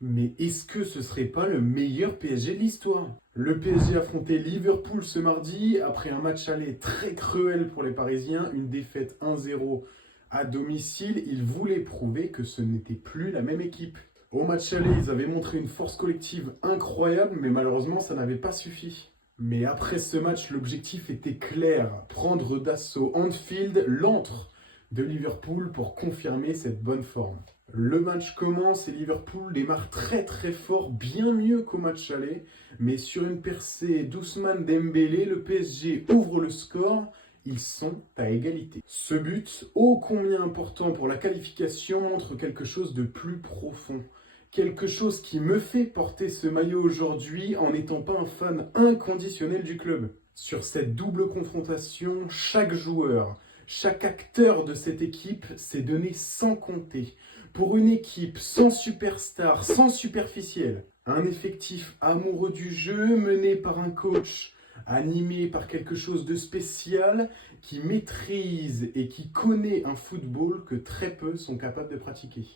Mais est-ce que ce serait pas le meilleur PSG de l'histoire? Le PSG affrontait Liverpool ce mardi après un match aller très cruel pour les Parisiens, une défaite 1-0 à domicile. Ils voulaient prouver que ce n'était plus la même équipe. Au match aller, ils avaient montré une force collective incroyable, mais malheureusement, ça n'avait pas suffi. Mais après ce match, l'objectif était clair, prendre d'assaut Anfield, l'antre de Liverpool, pour confirmer cette bonne forme. Le match commence et Liverpool démarre très très fort, bien mieux qu'au match aller. Mais sur une percée d'Ousmane Dembélé, le PSG ouvre le score. Ils sont à égalité. Ce but, ô combien important pour la qualification, montre quelque chose de plus profond. Quelque chose qui me fait porter ce maillot aujourd'hui en n'étant pas un fan inconditionnel du club. Sur cette double confrontation, chaque joueur, chaque acteur de cette équipe s'est donné sans compter. Pour une équipe sans superstar, sans superficiel, un effectif amoureux du jeu mené par un coach animé par quelque chose de spécial qui maîtrise et qui connaît un football que très peu sont capables de pratiquer.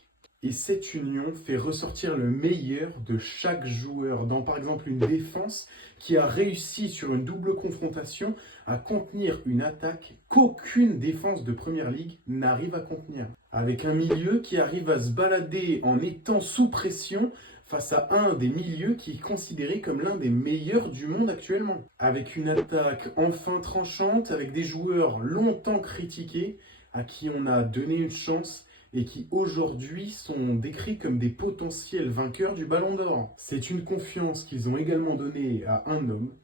Et cette union fait ressortir le meilleur de chaque joueur dans par exemple une défense qui a réussi sur une double confrontation à contenir une attaque qu'aucune défense de Première Ligue n'arrive à contenir. Avec un milieu qui arrive à se balader en étant sous pression face à un des milieux qui est considéré comme l'un des meilleurs du monde actuellement. Avec une attaque enfin tranchante, avec des joueurs longtemps critiqués, à qui on a donné une chance et qui aujourd'hui sont décrits comme des potentiels vainqueurs du Ballon d'Or. C'est une confiance qu'ils ont également donnée à un homme,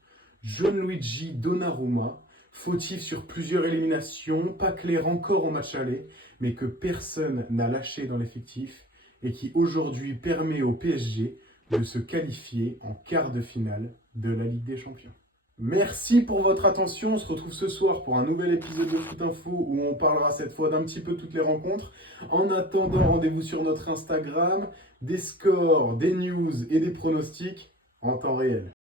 Gianluigi Donnarumma, fautif sur plusieurs éliminations, pas clair encore au match aller, mais que personne n'a lâché dans l'effectif et qui aujourd'hui permet au PSG de se qualifier en quart de finale de la Ligue des Champions. Merci pour votre attention. On se retrouve ce soir pour un nouvel épisode de Foot Info où on parlera cette fois d'un petit peu toutes les rencontres. En attendant, rendez-vous sur notre Instagram, des scores, des news et des pronostics en temps réel.